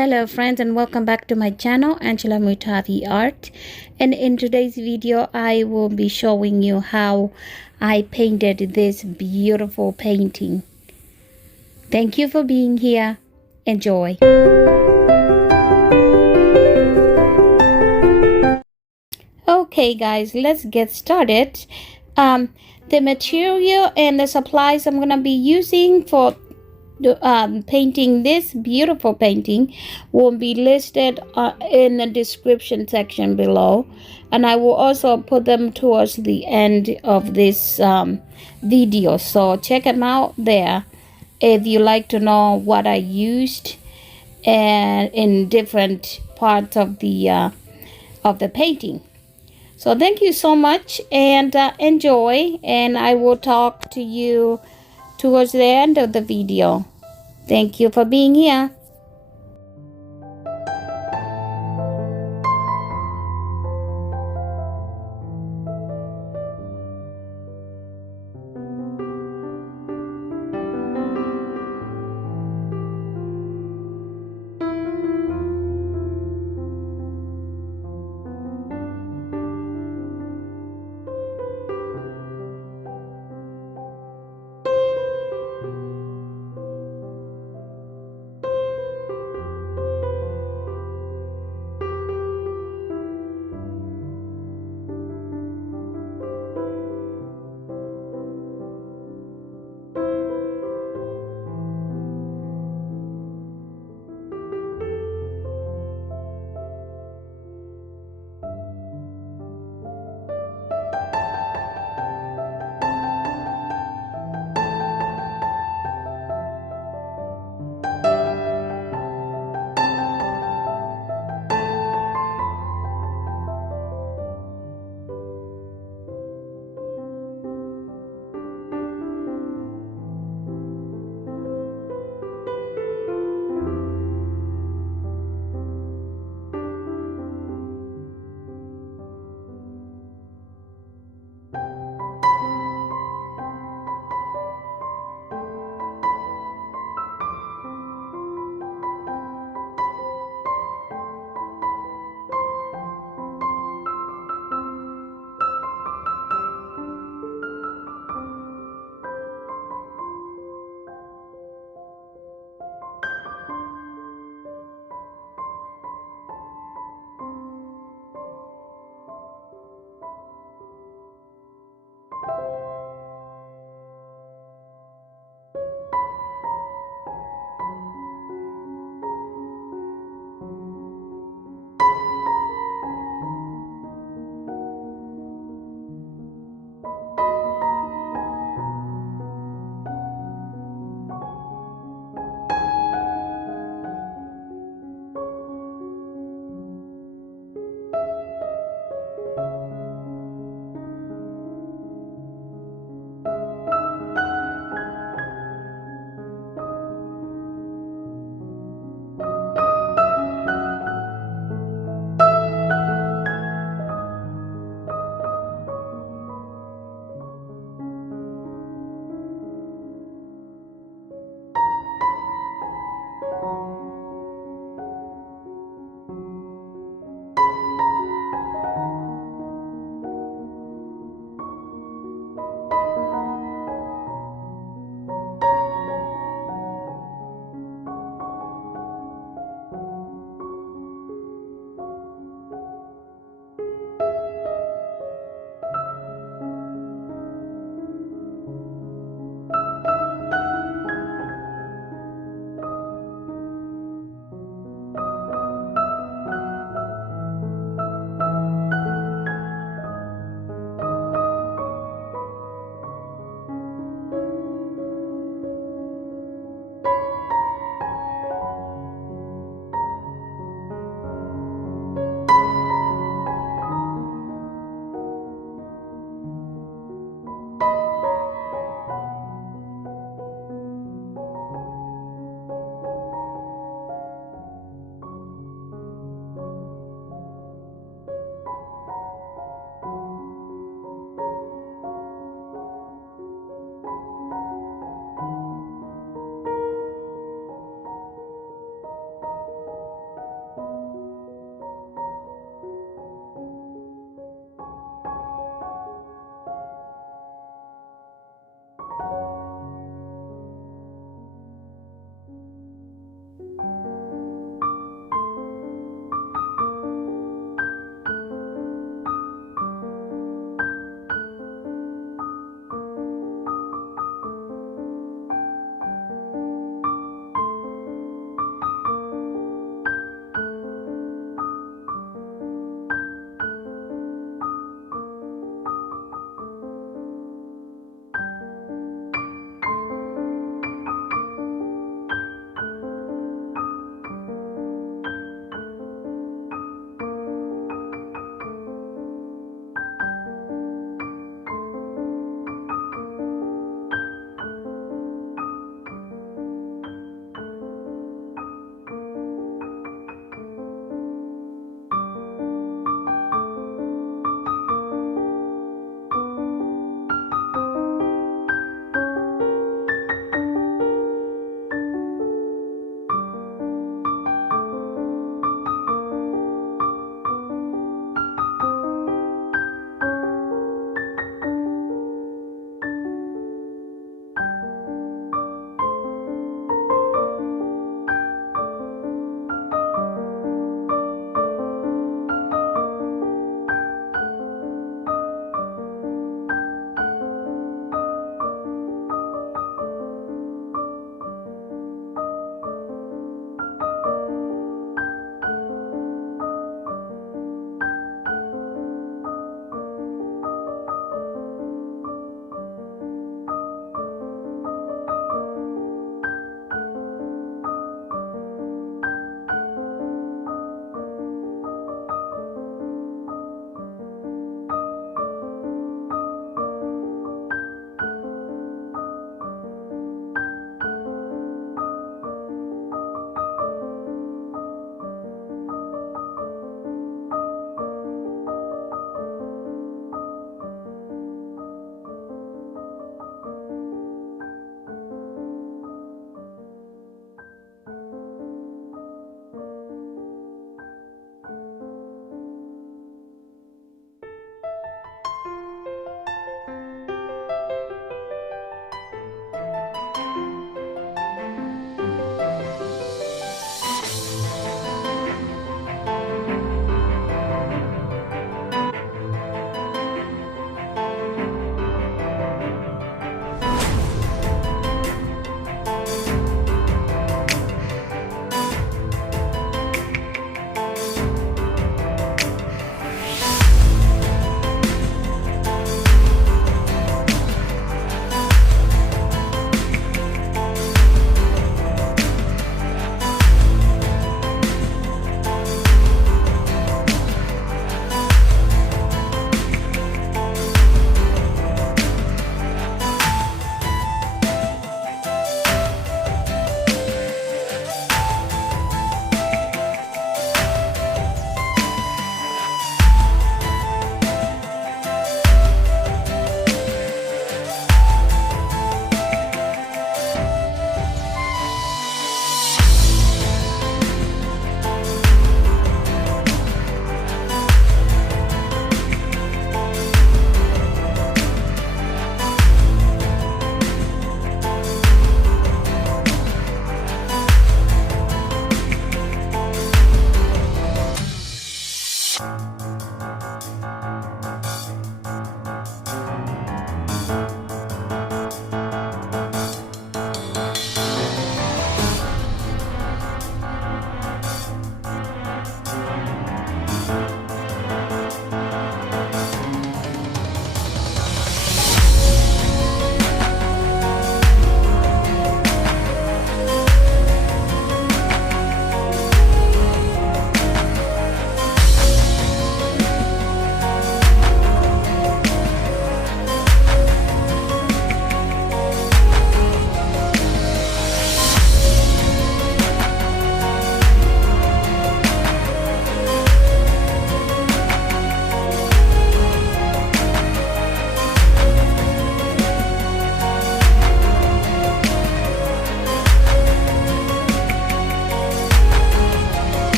Hello friends, and welcome back to my channel angelasmr art. And in today's video I will be showing you how I painted this beautiful painting. Thank you for being here. Enjoy. Okay guys, let's get started. The material and the supplies I'm gonna be using for painting this beautiful painting will be listed in the description section below, and I will also put them towards the end of this video, so check them out there if you like to know what I used and in different parts of the painting. So thank you so much, and enjoy, and I will talk to you towards the end of the video. Thank you for being here.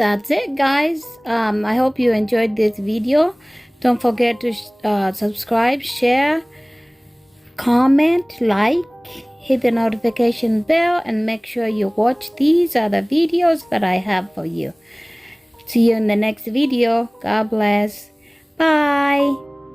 that's it, guys. I hope you enjoyed this video. Don't forget to subscribe, share, comment, like, hit the notification bell, and make sure you watch these other videos that I have for you. See you in the next video. God bless. Bye.